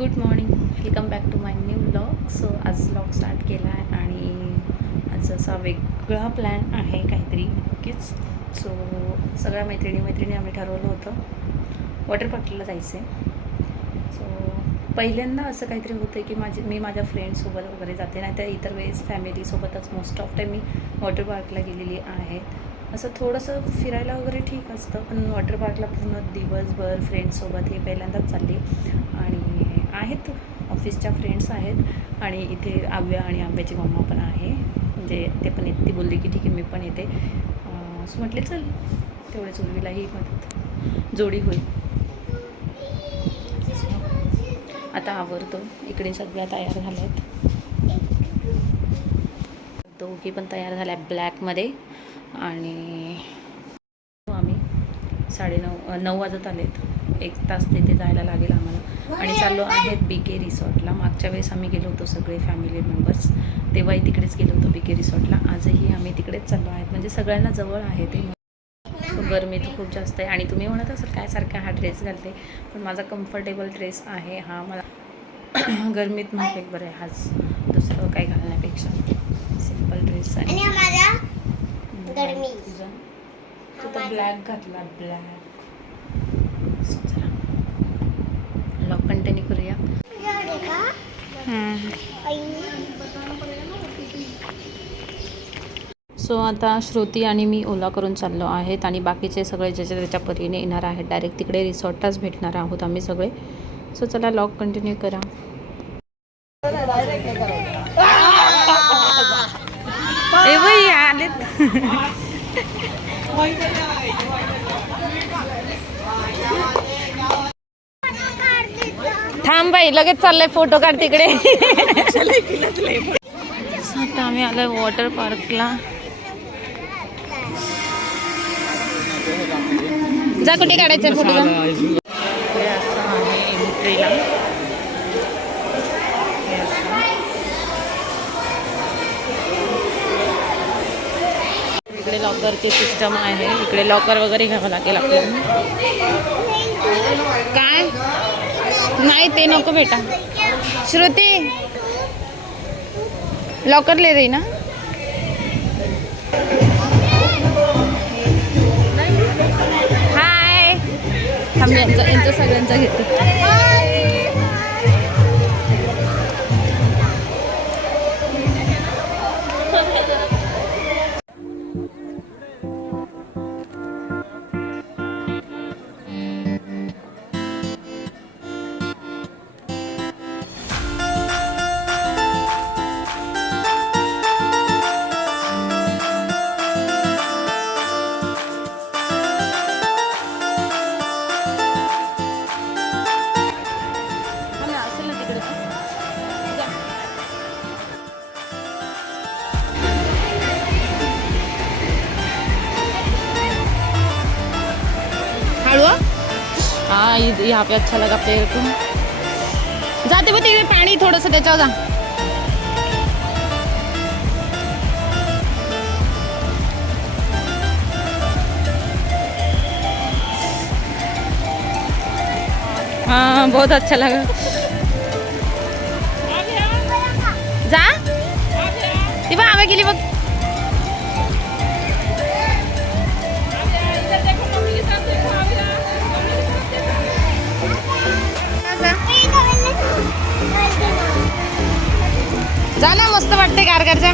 Good morning, welcome back to my new vlog. So आज vlog start केला आहे आणि आज असा वेगळा प्लॅन आहे काहीतरी नक्कीच. सो सगळ्या मैत्रिणी आम्ही ठरवलं होतं वॉटर पार्कला जायचं आहे. सो पहिल्यांदा असं काहीतरी होतं की मी माझ्या फ्रेंड्ससोबत वगैरे जाते, नाही तर इतर वेळेस फॅमिलीसोबतच मोस्ट ऑफ टाईम मी वॉटर पार्कला गेलेली आहे. असं थोडंसं फिरायला वगैरे ठीक असतं, पण वॉटर पार्कला पूर्ण दिवसभर फ्रेंड्ससोबत हे पहिल्यांदाच चालले. आणि आहेत ऑफिसच्या फ्रेंड्स आहेत आणि इथे आव्या आणि आव्याची मम्मा पण आहे, म्हणजे ते पण येते. ती बोलली की ठीक आहे मी पण येते. असं म्हटले चल तेवढेच उर्वीलाही मदत जोडी होईल. आता आवरतो. इकडे सगळ्या तयार झाल्या आहेत, दोघी पण तयार झाल्या ब्लॅकमध्ये. आणि आम्ही 9:30 वाजत आलेत. 1 तास तिथे जायला लागेल आम्हाला. आणि चाललो आहेत BK रिसॉर्टला. मागच्या वेळेस आम्ही गेलो होतो सगळे फॅमिली मेंबर्स, तेव्हाही तिकडेच गेलो होतो BK रिसॉर्टला. आजही आम्ही तिकडेच चाललो आहेत, म्हणजे सगळ्यांना जवळ आहे ते. गरमी तर खूप जास्त आहे आणि तुम्ही म्हणत असाल काय सारखा हा ड्रेस घालते, पण माझा कम्फर्टेबल ड्रेस आहे हा. मला गरमीत म्हटले बरं आहे हाच, दुसरं काही घालण्यापेक्षा सिम्पल ड्रेस आहे. तू तर ब्लॅक घातला, ब्लॅक. चला लॉक कंटिन्यू करूया. सो आता श्रुती आणि मी ओला करून चाललो आहेत आणि बाकीचे सगळे ज्याच्या त्याच्या परीने येणार आहेत. डायरेक्ट तिकडे रिसॉर्टलाच भेटणार आहोत आम्ही सगळे. सो चला लॉक कंटिन्यू करा. ए बाई आलेत. थांब बाई, लगेच चाललंय फोटो काढ तिकडे. आता आम्ही आलोय वॉटर पार्कला. जा कुठे काढायचं फोटो. असं आहे एंट्रीला. इकडे लॉकरची सिस्टम आहे. इकडे लॉकर वगैरे घ्यावं लागेल आपल्याला. काय नाही ते नको बेटा. श्रुती लॉकर ले रही ना. हाय, थांब यांचं सगळ्यांचा घेते. हाँ यहाँ पे अच्छा लगा पेड़ को. जाते हुए तिकडे पाणी थोडंसं त्याच्यावर जा. हाँ बहुत अच्छा लगा. जा ती बघ आम्ही गेली बघ. जा ना, मस्त वाटते गारगारच्या.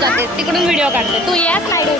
घेऊन जाते, तिकडून व्हिडिओ काढते. तू या साईडून.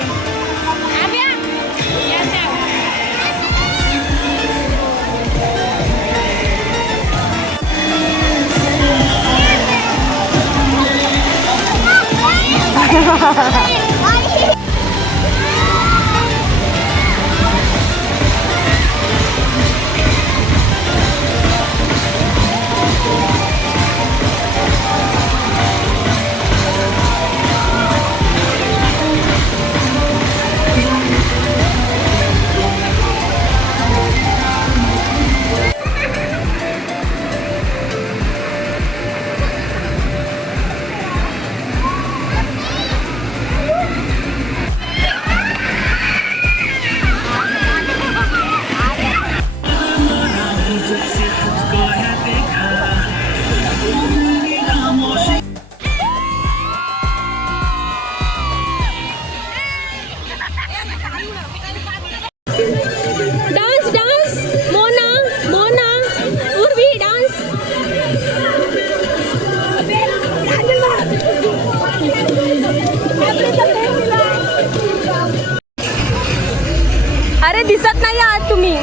अरे दिसत नाही आहात तुम्ही.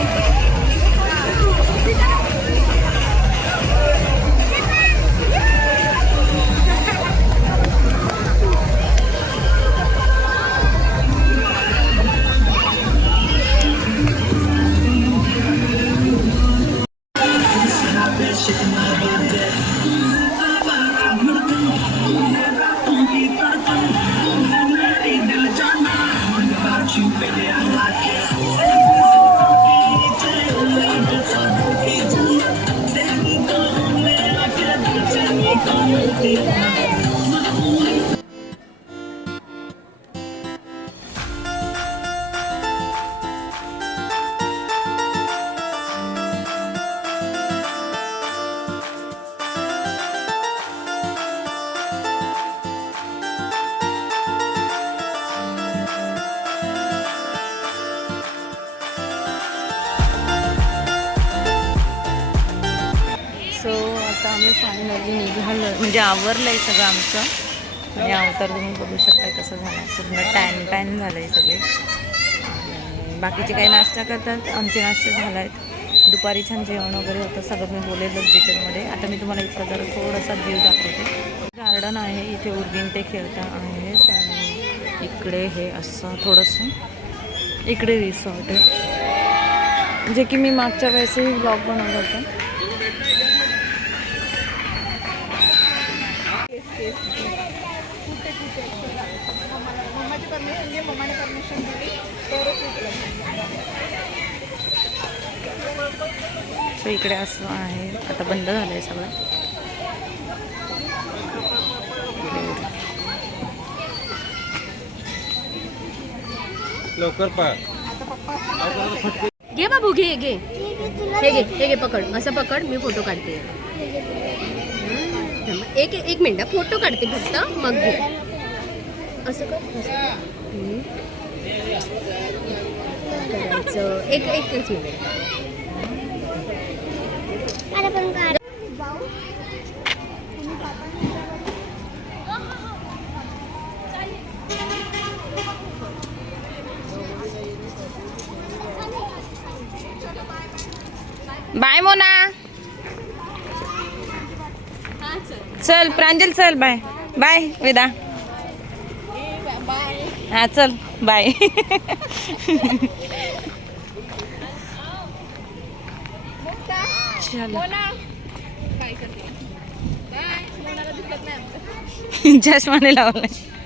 सो आता आम्ही फायनली निघालो, म्हणजे आवरलं आहे सगळं आमचं. आणि अवतार तुम्ही बघू शकता कसं झालं, पूर्ण टॅन झालं आहे सगळे. आणि बाकीचे काही नाश्ता करतात, आमचे नाश्ते झाला आहेत. दुपारी छान जेवण वगैरे होतं, सगळं मी बोलेलंच डिटेलमध्ये. आता मी तुम्हाला इथं जरा थोडासा व्ह्यू दाखवते. गार्डन आहे, इथे उर्बिन ते खेळता आहेत. आणि इकडे हे असं थोडंसं इकडे रिसॉर्ट आहे, जे की मी मागच्या वेळेसही ब्लॉग बनवला होता. सो इकडे असं आहे, आता बंद झालं आहे सगळं. लवकर पा घे बाबू, घे घे, हे घे पकड, असं पकड, मी फोटो काढते. एक मिनिट, फोटो काढते फक्त, मग घे. असं कर, करायचं. एकच मिनिट. बाय मोना. चल प्रांजल, चल बाय बाय वेदा. हा चल बाय. चष्माने लावलाय.